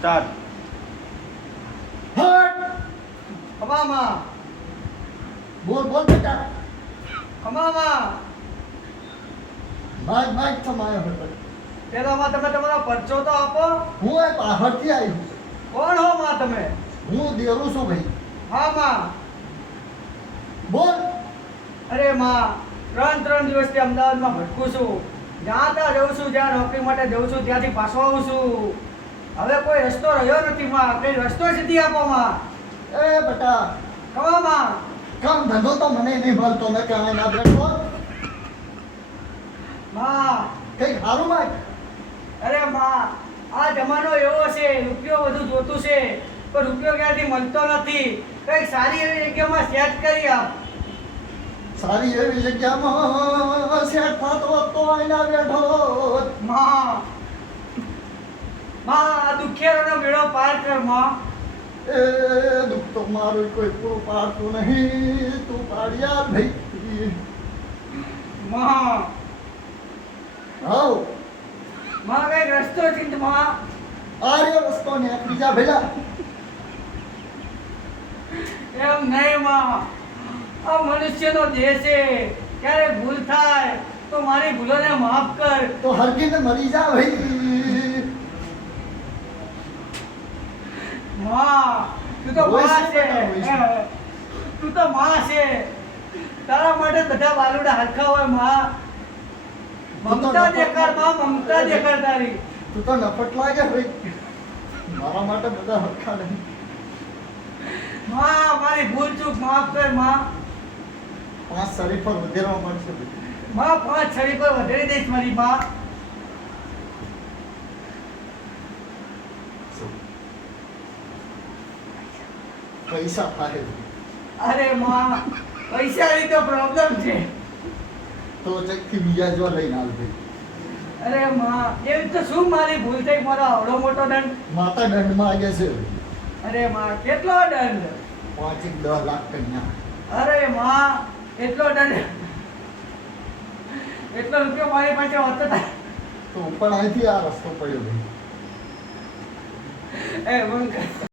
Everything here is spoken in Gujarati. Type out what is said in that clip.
સ્ટાર્ટ. હટ ખમામાં બોલ બોલ બેટા ખમામાં માગ સમાયો હતો પેલામાં તમે તમારો પરચો તો આપો. હું એક બહારથી આવ્યો કોણ હો માં તમે? હું દેરું છું ભાઈ હા માં. બોલ અરે માં, 3 દિવસથી અમદાવાદમાં ભટકું છું. જ્યાં ત્યાં જઉં છું, જ્યાં નોકરી માટે જઉં છું ત્યાંથી પાછો આવું છું. હવે કોઈ રસ્તો રહ્યો નથી માં. કઈ રસ્તો સીધી આપો માં. એ બેટા ખમામાં કામ ધંધો તો મને નહીં મળતો ને કાંઈ ના બેઠો માં. કઈ સારું માગ અરે માં, આ જમાનો એવો છે, રૂપિયો બધું જોતું છે, પણ રૂપિયો ક્યાંથી મળતો નથી. કઈક સારી એવી જગ્યામાં સેટ કરી આપ. સારી એવી જગ્યામાં સેટ થતો હોત તો આઈના બેઠો હોત. માં, આ દુખિયારોનો મેળો પાર કર માં. એ દુઃખ તો મારું કોઈ પૂરું પાડતું નહીં તું પાડ્યા ભાઈ માં, હાઉ કઈક રસ્તો ચિંત માં. આર્ય રસ્તો ને બીજા ભેલા એમ નહીં માં, આ મનુષ્યનો દેહ છે. ક્યારેક ભૂલ થાય તો મારી ભૂલોને માફ કર. તો હરગીને મરી જા ભાઈ માં, તું તો હોય માં છે છે. બેટા, હોય છે. તું તો માં છે. તારા માટે બધા બાલુડા હરખા હોય માં. તું તો મમતા નફરત દેખાડ માં, મમતા દેખાડ તારી. તું તો નફટ લાગે ભાઈ મારા માટે બધા હરખા નહીં માં, મારી ભૂલ ચૂક માફ કર માં. 5 શરીર પર વધેરવા મળશે ભાઈ. માં, 5 છડી પર વધારી દઈશ મારી માં. પૈસા થાય અરે માં, પૈસાની તો પ્રોબ્લેમ છે. તો ચકથી બીજા જો લઈને આવ ભાઈ અરે માં, એવી તો શું મારી ભૂલ થઈ? મારો આવડો મોટો દંડ. માતા દંડમાં આવે છે અરે માં, કેટલો દંડ? 5-10 લાખ કન્યા અરે માં, એટલો દંડ, એટલો રૂપિયો મારી પાસે હોતો થાય. તો પણ અહીંથી આ રસ્તો પડ્યો ભાઈ એ બંધ કર.